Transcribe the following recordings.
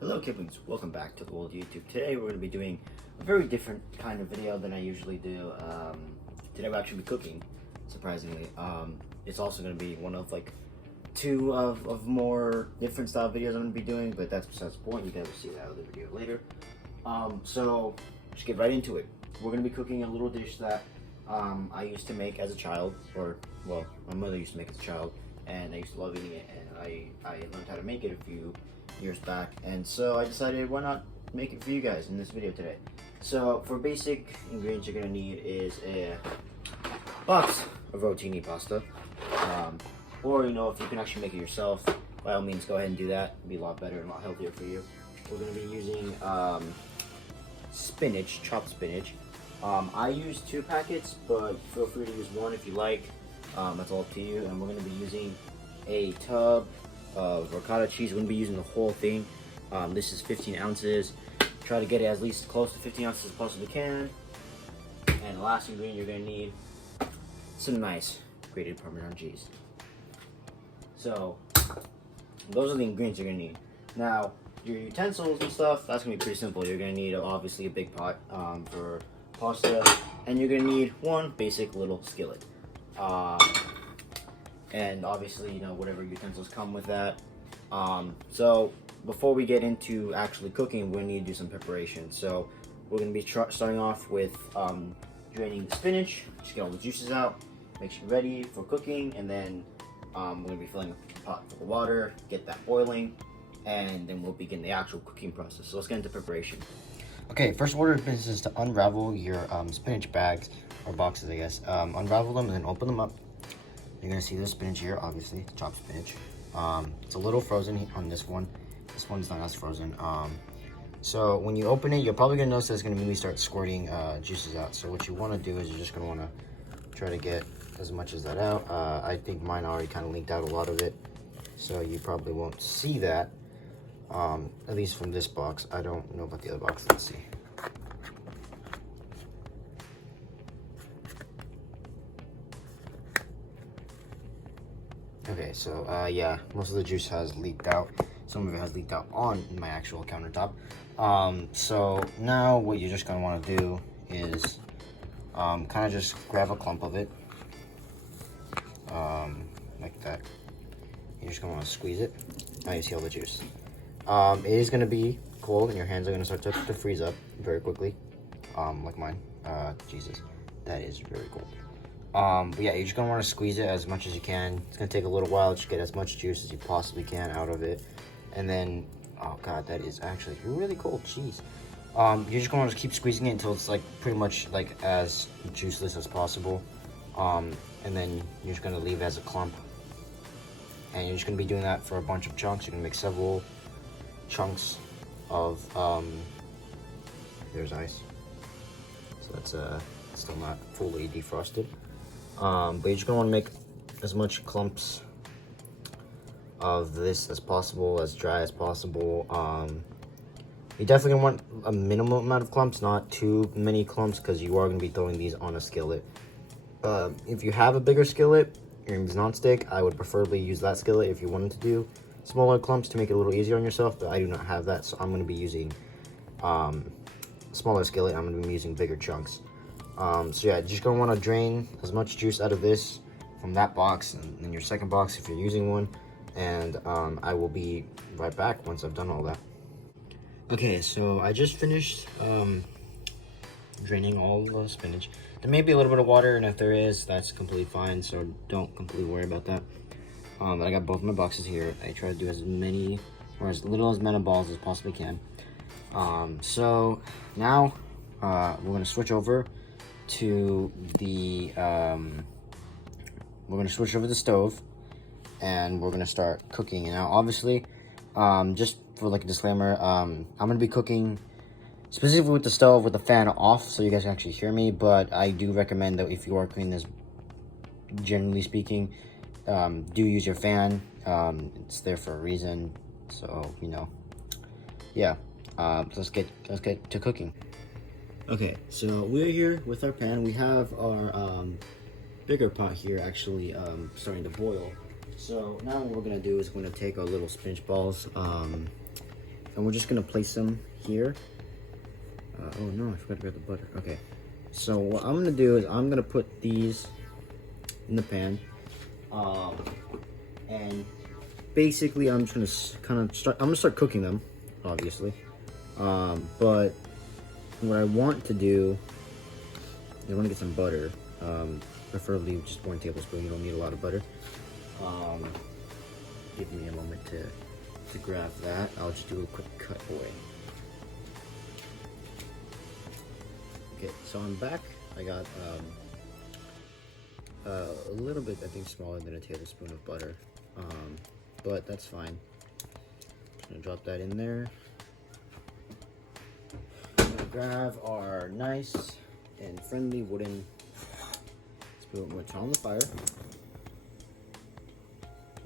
Hello Kiplings, welcome back to the world of YouTube. Today we're going to be doing a very different kind of video than I usually do. Today we'll actually be cooking, surprisingly. It's also going to be one of like two of more different style videos I'm going to be doing, but that's besides the point. You guys will see that other video later. So let's get right into it. We're going to be cooking a little dish that I used to make as a child, or well, my mother used to make as a child, and I used to love eating it, and I learned how to make it a few years back, and so I decided why not make it for you guys in this video today. So for basic ingredients you're gonna need is a box of rotini pasta, or if you can actually make it yourself, by all means go ahead and do that. It'll be a lot better and a lot healthier for you. We're gonna be using spinach, chopped spinach. I use 2 packets, but feel free to use 1 if you like. That's all up to you. And we're gonna be using a tub of ricotta cheese. We're going to be using the whole thing. This is 15 ounces. Try to get it as least close to 15 ounces as possibly can. And the last ingredient you're going to need some nice grated Parmesan cheese. So those are the ingredients you're going to need. Now your utensils and stuff, that's going to be pretty simple. You're going to need obviously a big pot for pasta, and you're going to need one basic little skillet. And obviously, whatever utensils come with that. So before we get into actually cooking, we're gonna need to do some preparation. So we're gonna be starting off with draining the spinach, just get all the juices out, make sure you're ready for cooking, and then we're gonna be filling a pot full of water, get that boiling, and then we'll begin the actual cooking process. So let's get into preparation. Okay, first order of business is to unravel your spinach bags, or boxes I guess. Unravel them and then open them up. You're gonna see the spinach here, obviously, chopped spinach. It's a little frozen on this one. This one's not as frozen. So when you open it, you're probably gonna notice that it's gonna immediately start squirting juices out. So what you wanna do is you're just gonna wanna try to get as much as that out. I think mine already kind of leaked out a lot of it, so you probably won't see that, at least from this box. I don't know about the other box. Let's see. Okay, so yeah, most of the juice has leaked out. Some of it has leaked out on my actual countertop. So now what you're just gonna want to do is kind of just grab a clump of it, like that. You're just gonna want to squeeze it. Now you see all the juice. It is gonna be cold, and your hands are gonna start to freeze up very quickly, like mine. Jesus, that is very cold. But yeah, you're just gonna want to squeeze it as much as you can. It's gonna take a little while to get as much juice as you possibly can out of it. And then, oh god, that is actually really cold. Jeez. You're just gonna want to keep squeezing it until it's like pretty much like as juiceless as possible. And then you're just gonna leave it as a clump. And you're just gonna be doing that for a bunch of chunks. You're gonna make several chunks of there's ice. So that's still not fully defrosted. But you're just gonna want to make as much clumps of this as possible, as dry as possible. You definitely gonna want a minimal amount of clumps, not too many clumps, because you are gonna be throwing these on a skillet. If you have a bigger skillet, your non-stick, I would preferably use that skillet if you wanted to do smaller clumps to make it a little easier on yourself, but I do not have that, so I'm gonna be using smaller skillet. I'm gonna be using bigger chunks. So yeah, just gonna want to drain as much juice out of this from that box, and then your second box if you're using one, and I will be right back once I've done all that. Okay, so I just finished draining all the spinach. There may be a little bit of water, and if there is, that's completely fine, so don't completely worry about that. But I got both my boxes here. I try to do as many or as little as many balls as possibly can. So now we're gonna switch over to the stove, and we're gonna start cooking. And now obviously, just for like a disclaimer, I'm gonna be cooking specifically with the stove with the fan off so you guys can actually hear me, but I do recommend that if you are cooking this, generally speaking, do use your fan. It's there for a reason, so yeah. Let's get to cooking. Okay, so we're here with our pan. We have our bigger pot here actually starting to boil. So now what we're gonna do is we're gonna take our little spinach balls. If and we're just gonna place them here. Oh no, I forgot to grab the butter. Okay, so what I'm gonna do is I'm gonna put these in the pan, and basically I'm just gonna I'm gonna start cooking them, obviously. But what I want to do, I want to get some butter, preferably just 1 tablespoon. You don't need a lot of butter. Give me a moment to grab that. I'll just do a quick cut away. Okay, so I'm back. I got a little bit, I think, smaller than a tablespoon of butter, but that's fine. Just gonna drop that in there. I'm gonna grab our nice and friendly wooden spoon. We're gonna turn on the fire.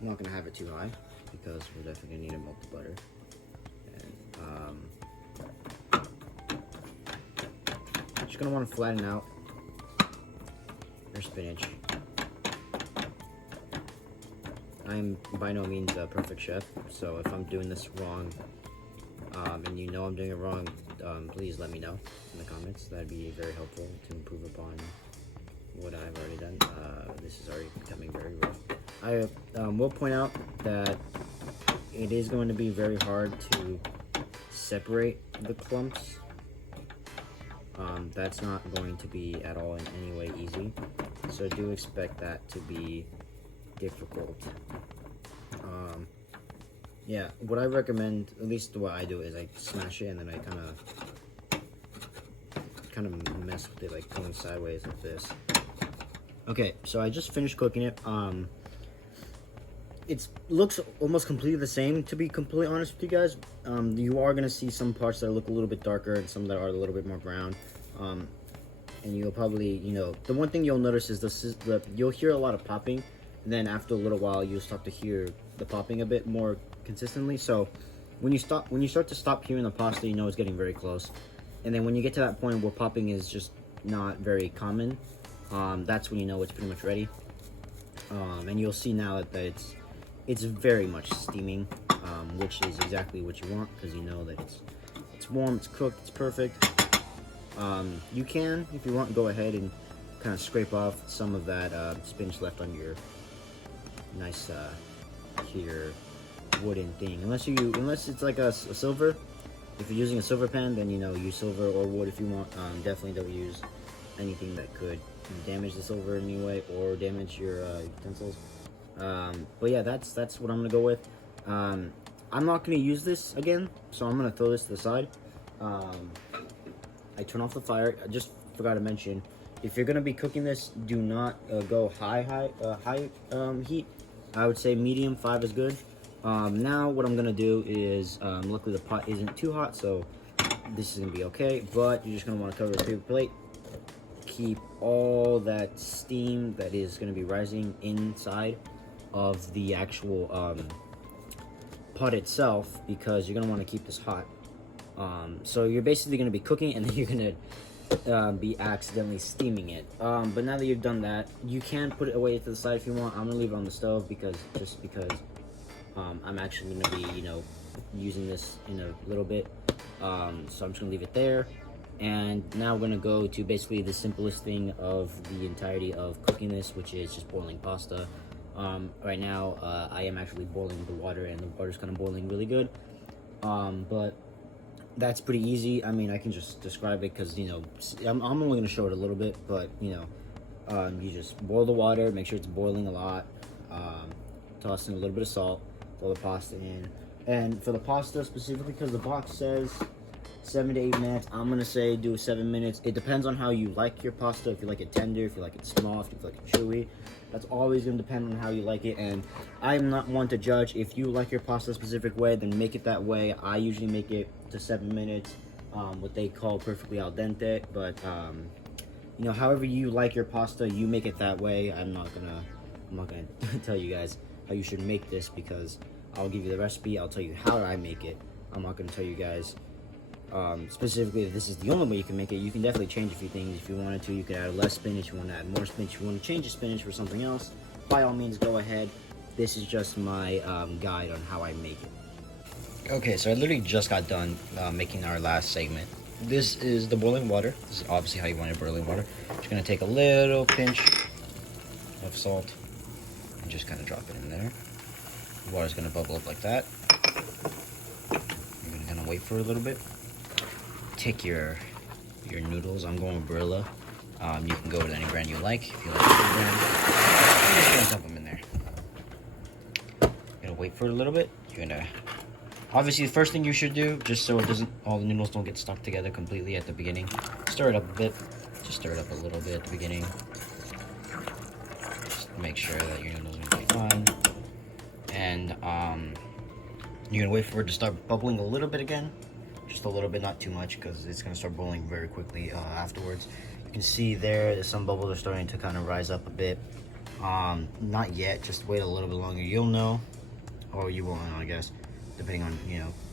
I'm not gonna have it too high because we're definitely gonna need to melt the butter. And just gonna want to flatten out your spinach. I'm by no means a perfect chef, so if I'm doing this wrong, and you know I'm doing it wrong, please let me know in the comments. That'd be very helpful to improve upon what I've already done. This is already becoming very rough. I will point out that it is going to be very hard to separate the clumps. That's not going to be at all in any way easy, so do expect that to be difficult. Yeah, what I recommend, at least what I do, is I smash it and then I kind of mess with it, like going sideways like this. Okay, so I just finished cooking it. It looks almost completely the same, to be completely honest with you guys. You are gonna see some parts that look a little bit darker and some that are a little bit more brown. And you'll probably, the one thing you'll notice is you'll hear a lot of popping, and then after a little while you'll start to hear the popping a bit more consistently. So when you start to stop hearing the pasta, you know it's getting very close. And then when you get to that point where popping is just not very common, that's when you know it's pretty much ready. And you'll see now that it's very much steaming, which is exactly what you want, because you know that it's warm, it's cooked, it's perfect. You can, if you want, go ahead and kind of scrape off some of that spinach left on your nice here wooden thing. Unless it's like a silver. If you're using a silver pan, then use silver or wood if you want. Definitely don't use anything that could damage the silver in any way or damage your utensils. But yeah, that's what I'm gonna go with. I'm not gonna use this again, so I'm gonna throw this to the side. I turn off the fire. I just forgot to mention, if you're gonna be cooking this, do not go high heat. I would say medium 5 is good. Now what I'm gonna do is, luckily the pot isn't too hot, so this is gonna be okay. But you're just gonna want to cover a paper plate. Keep all that steam that is gonna be rising inside of the actual pot itself, because you're gonna want to keep this hot. So you're basically gonna be cooking, and then you're gonna be accidentally steaming it. But now that you've done that, you can put it away to the side if you want. I'm gonna leave it on the stove because I'm actually gonna be using this in a little bit. So I'm just gonna leave it there. And now we're gonna go to basically the simplest thing of the entirety of cooking this, which is just boiling pasta. Right now I am actually boiling the water, and the water's kind of boiling really good. But that's pretty easy. I mean, I can just describe it because I'm only going to show it a little bit, but you just boil the water, make sure it's boiling a lot, toss in a little bit of salt, throw the pasta in. And for the pasta specifically, because the box says 7 to 8 minutes, I'm gonna say do 7 minutes. It depends on how you like your pasta. If you like it tender, if you like it small, if you like it chewy, that's always gonna depend on how you like it. And I'm not one to judge. If you like your pasta a specific way, then make it that way. I usually make it to 7 minutes, what they call perfectly al dente. But however you like your pasta, you make it that way. I'm not gonna tell you guys how you should make this, because I'll give you the recipe. I'll tell you how I make it. I'm not gonna tell you guys specifically that this is the only way you can make it. You can definitely change a few things if you wanted to. You could add less spinach, you want to add more spinach, you want to change the spinach for something else, by all means go ahead. This is just my guide on how I make it. Okay, so I literally just got done making our last segment. This is the boiling water. This is obviously how you want your boiling water. Just gonna take a little pinch of salt and just kind of drop it in there. The water's gonna bubble up like that. You're gonna wait for a little bit. Take your noodles. I'm going with Barilla. You can go with any brand you like. If you like any brand, you're just gonna dump them in there. You're gonna wait for a little bit. You're gonna obviously the first thing you should do, just so it doesn't all the noodles don't get stuck together completely at the beginning, stir it up a bit. Just stir it up a little bit at the beginning. Just make sure that your noodles are gonna be fine. And you're gonna wait for it to start bubbling a little bit again. Just a little bit, not too much, because it's gonna start boiling very quickly afterwards. You can see there some bubbles are starting to kind of rise up a bit. Not yet, just wait a little bit longer. You'll know, or you won't know, I guess, depending on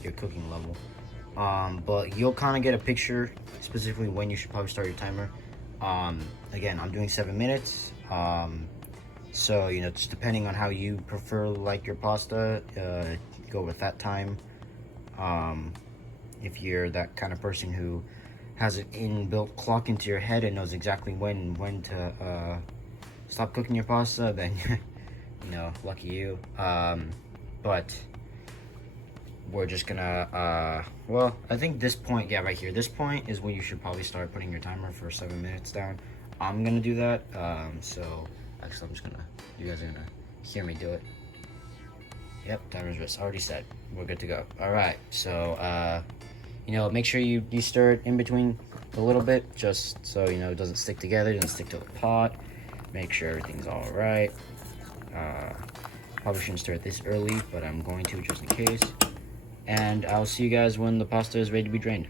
your cooking level. But you'll kind of get a picture specifically when you should probably start your timer. Again, I'm doing 7 minutes. So just depending on how you prefer like your pasta, go with that time. If you're that kind of person who has an inbuilt clock into your head and knows exactly when to stop cooking your pasta, then lucky you. But we're just gonna well, I think this point, yeah, right here, this point is when you should probably start putting your timer for 7 minutes down. I'm gonna do that. So actually I'm just gonna, you guys are gonna hear me do it. Yep, timer's already set. We're good to go. All right, so make sure you stir it in between a little bit, just so it doesn't stick together, doesn't stick to the pot. Make sure everything's all right. Probably shouldn't stir it this early, but I'm going to just in case. And I'll see you guys when the pasta is ready to be drained.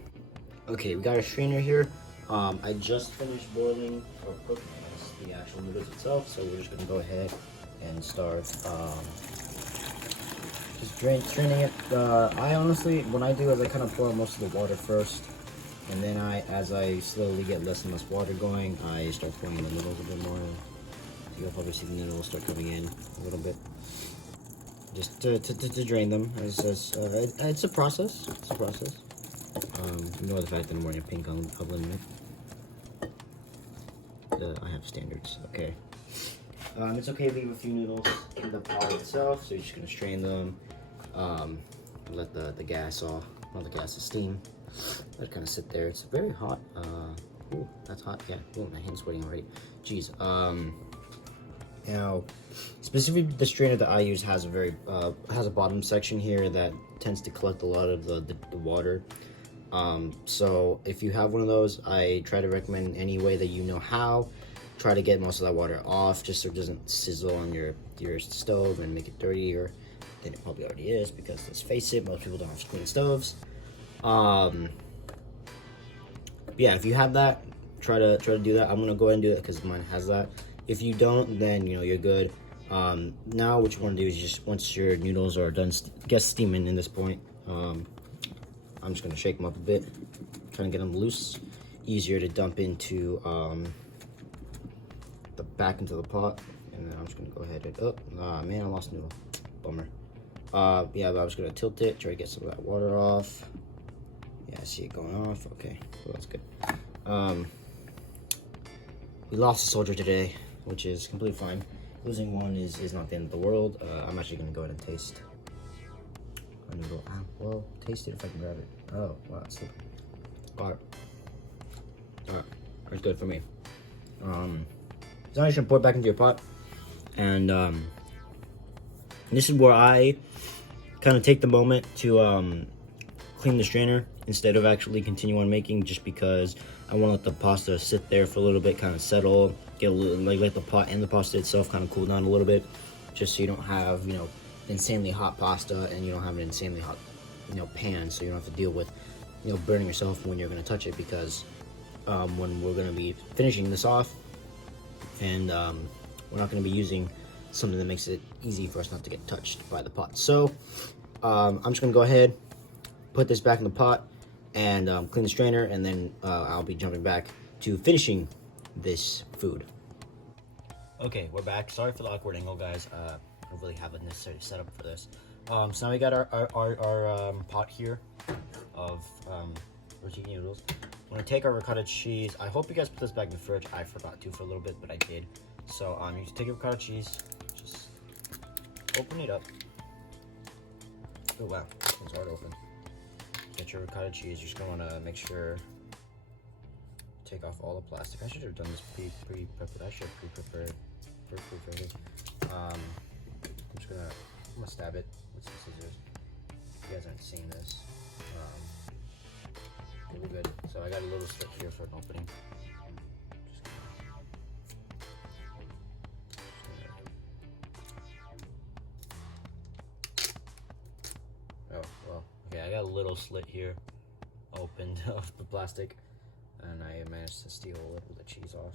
Okay, we got a strainer here. I just finished boiling or cooking the actual noodles itself, so we're just gonna go ahead and start just straining it. I honestly, what I do is I kind of pour out most of the water first, and then as I slowly get less and less water going, I start pouring in the noodles a bit more. So you'll probably see the noodles start coming in a little bit, just to drain them. It's a process. It's a process. Ignore the fact that I'm wearing a pink unlimited. I have standards. Okay. It's okay to leave a few noodles in the pot itself, so you're just gonna strain them. Let the gas off, not the gas, the steam. Let it kind of sit there. It's very hot. Ooh, that's hot. Yeah. Ooh, my hand's sweating already. Jeez. Now, specifically the strainer that I use has a bottom section here that tends to collect a lot of the water. So if you have one of those, I try to recommend any way that you know how. Try to get most of that water off, just so it doesn't sizzle on your stove and make it dirtier than it probably already is, because let's face it, most people don't have clean stoves. Yeah, if you have that, try to do that. I'm gonna go ahead and do it because mine has that. If you don't, then you're good. Now what you want to do is just, once your noodles are done steaming in this point, I'm just gonna shake them up a bit, trying to get them loose, easier to dump into back into the pot. And then I'm just gonna go ahead and, oh man, I lost noodle, bummer. Yeah, but I was gonna tilt it, try to get some of that water off. Yeah, I see it going off. Okay, well, that's good. We lost a soldier today, which is completely fine. Losing one is not the end of the world. I'm actually gonna go ahead and taste a noodle. Well, taste it if I can grab it. Oh, wow, it's slippery. Alright, that's good for me. So now you should pour it back into your pot, and this is where I kind of take the moment to clean the strainer instead of actually continue on making, just because I want to let the pasta sit there for a little bit, kind of settle, get a little, let the pot and the pasta itself kind of cool down a little bit, just so you don't have insanely hot pasta, and you don't have an insanely hot pan, so you don't have to deal with burning yourself when you're going to touch it, because when we're going to be finishing this off, and we're not going to be using something that makes it easy for us not to get touched by the pot. So I'm just going to go ahead, put this back in the pot, and clean the strainer, and then I'll be jumping back to finishing this food. Okay, we're back. Sorry for the awkward angle, guys. I don't really have a necessary setup for this. So now we got our pot here of rotini noodles. I'm gonna take our ricotta cheese. I hope you guys put this back in the fridge. I forgot to for a little bit, but I did. So you just take your ricotta cheese, just open it up. Oh wow, it's hard to open. Get your ricotta cheese. You're just gonna wanna make sure take off all the plastic. I should have done this pre-prepared. I should have pre-prepared. I'm just gonna stab it with some scissors. You guys aren't seeing this. Really good. So I got a little slit here for an opening. Oh well. Okay, I got a little slit here, opened off the plastic, and I managed to steal a little of the cheese off.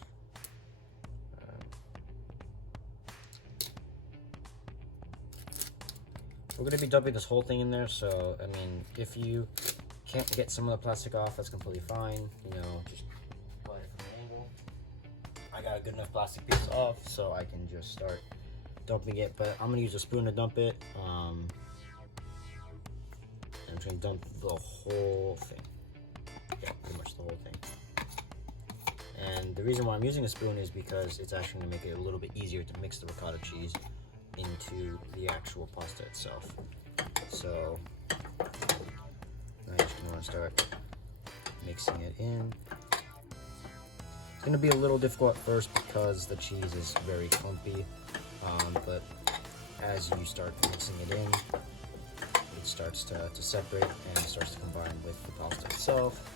We're gonna be dumping this whole thing in there, so I mean, if you can't get some of the plastic off, that's completely fine. You know, just apply it from an angle. I got a good enough plastic piece off, so I can just start dumping it. But I'm gonna use a spoon to dump it. I'm just gonna dump the whole thing. Yeah, pretty much the whole thing. And the reason why I'm using a spoon is because it's actually gonna make it a little bit easier to mix the ricotta cheese into the actual pasta itself. So now you're just gonna want to start mixing it in. It's gonna be a little difficult at first because the cheese is very clumpy, but as you start mixing it in, it starts to separate and starts to combine with the pasta itself.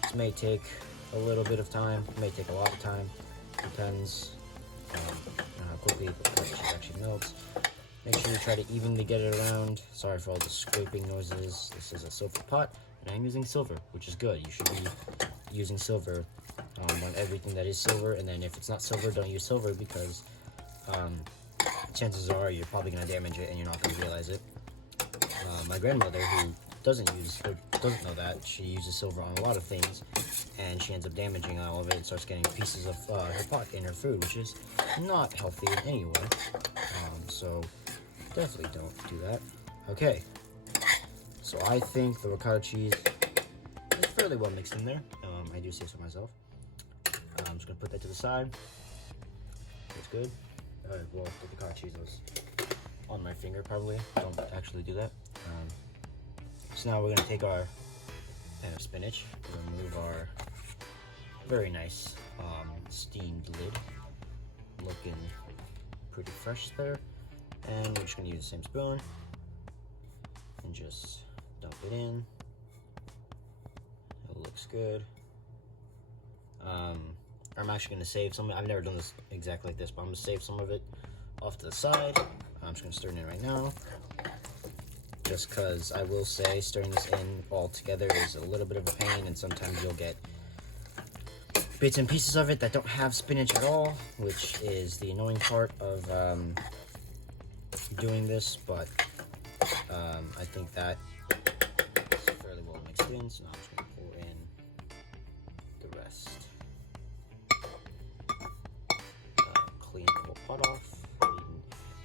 This may take a little bit of time, it may take a lot of time, depends on how quickly the cheese actually melts. Make sure you try to evenly get it around. Sorry for all the scraping noises. This is a silver pot, and I'm using silver, which is good. You should be using silver on everything that is silver, and then if it's not silver, don't use silver because chances are you're probably going to damage it and you're not going to realize it. My grandmother, who doesn't know that, she uses silver on a lot of things, and she ends up damaging all of it and starts getting pieces of her pot in her food, which is not healthy in any way. So definitely don't do that. Okay, so I think the ricotta cheese is fairly well mixed in there. I do say so myself. I'm just gonna put that to the side. That's good. Well, the ricotta cheese was on my finger probably. Don't actually do that. So now we're gonna take our pan of spinach. We'll remove our very nice steamed lid. Looking pretty fresh there. And we're just gonna use the same spoon and just dump it in. It looks good. I'm actually gonna save some. I've never done this exactly like this, but I'm gonna save some of it off to the side. I'm just gonna stir it in right now. Just because I will say stirring this in all together is a little bit of a pain, and sometimes you'll get bits and pieces of it that don't have spinach at all, which is the annoying part of doing this, but I think that is fairly well mixed in, so now I'm just going to pour in the rest. Clean the whole pot off.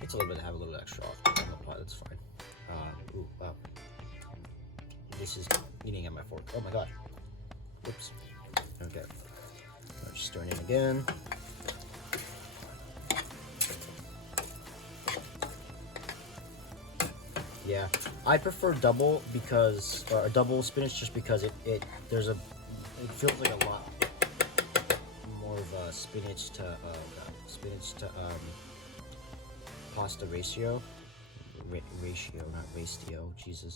It's a little bit to have a little extra off on the pot, that's fine. Ooh, wow. This is eating at my fork. Oh my god. Oops. Okay. I'm just stirring in again. Yeah, I prefer double because double spinach just because it feels like a lot more of a spinach to pasta ratio. Ratio, not ratio. Jesus,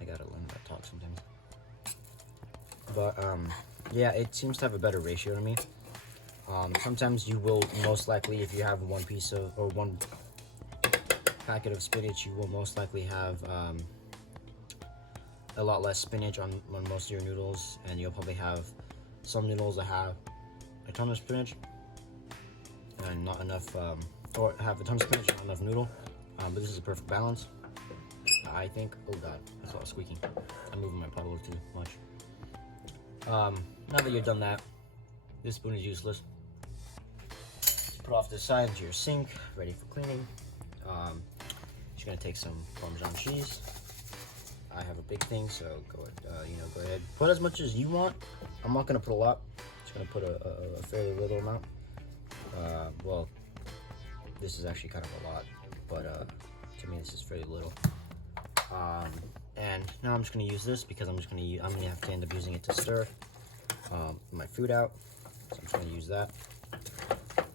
I gotta learn how to talk sometimes. But yeah, it seems to have a better ratio to me. Sometimes you will most likely, if you have one piece of or one packet of spinach, you will most likely have a lot less spinach on most of your noodles, and you'll probably have some noodles that have a ton of spinach and not enough, or have a ton of spinach and not enough noodle. But this is a perfect balance, I think. Oh god, that's a lot of squeaking. I'm moving my pot a little too much. Now that you've done that, this spoon is useless. Just put off the side into your sink, ready for cleaning. Just gonna take some Parmesan cheese. I have a big thing, so go ahead. Put as much as you want. I'm not gonna put a lot. Just gonna put a fairly little amount. Well, this is actually kind of a lot, but to me this is fairly little. And now I'm just gonna use this because I'm gonna have to end up using it to stir my food out. So I'm just gonna use that.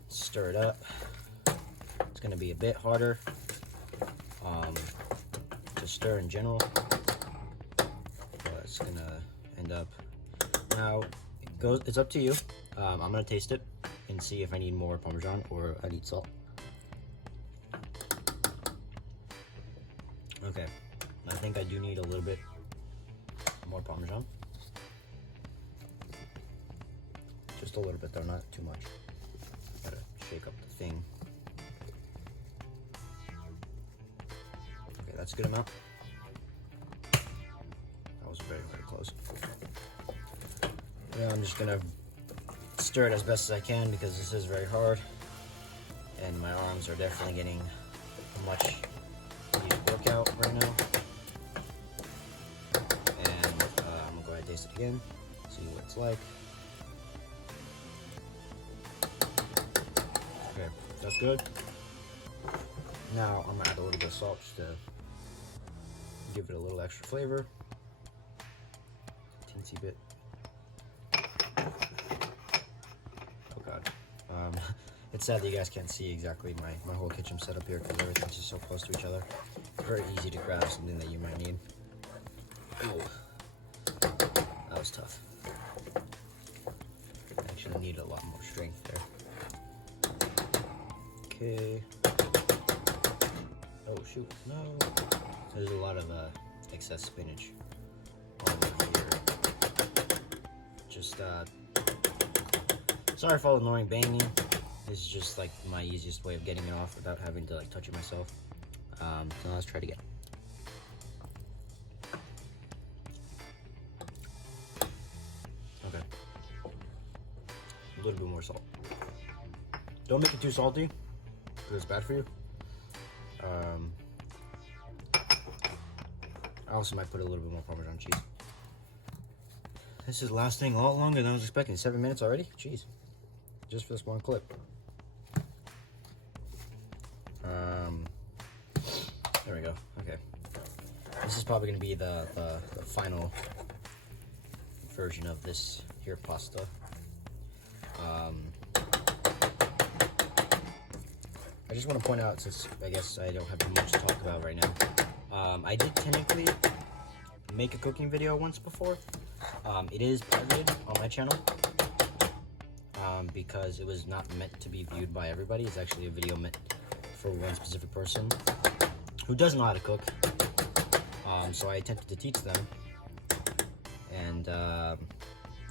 Stir it up. It's gonna be a bit harder to stir in general, but it's gonna end up. Now it's up to you. I'm gonna taste it and see if I need more Parmesan or I need salt. Okay, I think I do need a little bit more Parmesan. Just a little bit though, not too much. Gotta shake up the thing. Okay, that's a good amount. That was very, very close. Yeah, I'm just gonna stir it as best as I can because this is very hard. And my arms are definitely getting much needed workout right now. And I'm gonna go ahead and taste it again, see what it's like. Okay, that's good. Now I'm gonna add a little bit of salt just to give it a little extra flavor. Teensy bit. Oh god. It's sad that you guys can't see exactly my whole kitchen setup here because everything's just so close to each other. It's very easy to grab something that you might need. Oh, that was tough. I actually need a lot more strength there. Okay. Oh shoot, no. There's a lot of excess spinach all over here. Just sorry for all the annoying banging. This is just like my easiest way of getting it off without having to like touch it myself. So let's try it again. Okay. A little bit more salt. Don't make it too salty because it's bad for you. I also might put a little bit more Parmesan cheese. This is lasting a lot longer than I was expecting. 7 minutes already? Jeez. Just for this one clip. There we go. Okay. This is probably going to be the final version of this here pasta. I just want to point out, since I guess I don't have much to talk about right now, I did technically make a cooking video once before. It is pirated on my channel because it was not meant to be viewed by everybody. It's actually a video meant for one specific person who doesn't know how to cook. So I attempted to teach them, and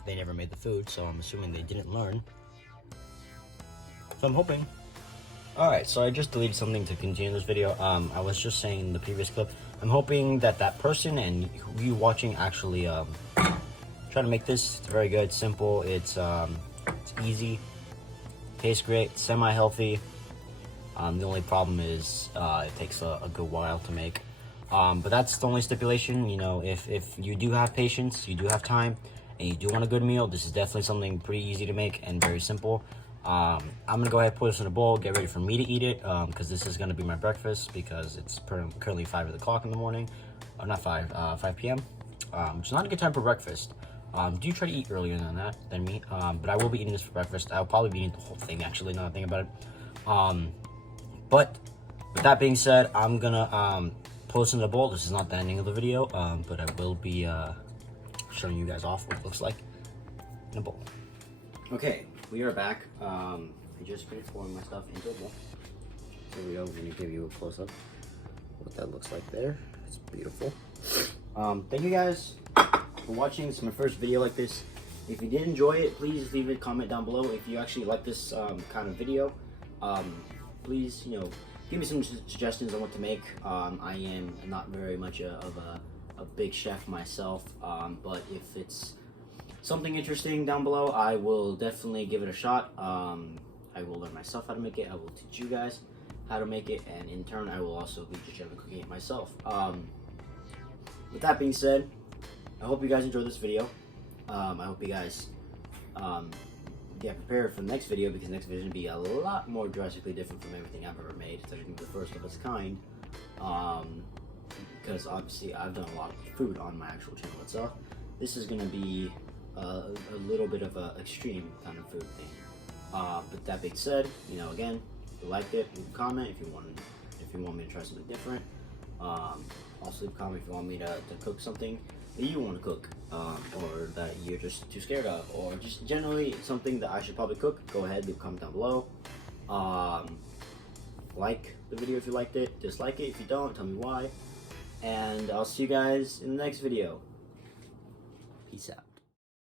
they never made the food, so I'm assuming they didn't learn. So I'm hoping. Alright, so I just deleted something to continue this video. I was just saying in the previous clip, I'm hoping that that person and you watching actually try to make this. It's very good, simple, it's easy, tastes great, semi-healthy. The only problem is it takes a good while to make. But that's the only stipulation. You know, if you do have patience, you do have time, and you do want a good meal, this is definitely something pretty easy to make and very simple. I'm gonna go ahead and put this in a bowl, get ready for me to eat it, because this is gonna be my breakfast, because it's currently 5 o'clock in the morning. Not 5 p.m. Which is not a good time for breakfast. Do try to eat earlier than me, but I will be eating this for breakfast. I'll probably be eating the whole thing, actually, now that I think about it. But with that being said, I'm gonna put this in the bowl. This is not the ending of the video, but I will be showing you guys off what it looks like in a bowl. Okay, we are back. I just finished pouring my stuff into a bowl. Here we go. We're gonna give you a close-up what that looks like there. It's beautiful. Thank you guys for watching. This is my first video like this. If you did enjoy it, please leave a comment down below. If you actually like this kind of video, please, you know, give me some suggestions on what to make. I am not very much of a big chef myself, but if it's something interesting down below, I will definitely give it a shot. I will learn myself how to make it. I will teach you guys how to make it, and in turn I will also be just generally cooking it myself. With that being said, I hope you guys enjoyed this video. I hope you guys get prepared for the next video, because the next video is going to be a lot more drastically different from everything I've ever made. It's actually the first of its kind, because obviously I've done a lot of food on my actual channel itself. This is going to be a little bit of an extreme kind of food thing. But that being said, again, if you liked it, leave a comment if you want me to try something different. Also leave a comment if you want me to cook something that you want to cook, or that you're just too scared of, or just generally something that I should probably cook. Go ahead, leave a comment down below. Like the video if you liked it, dislike it if you don't, tell me why, and I'll see you guys in the next video. Peace out.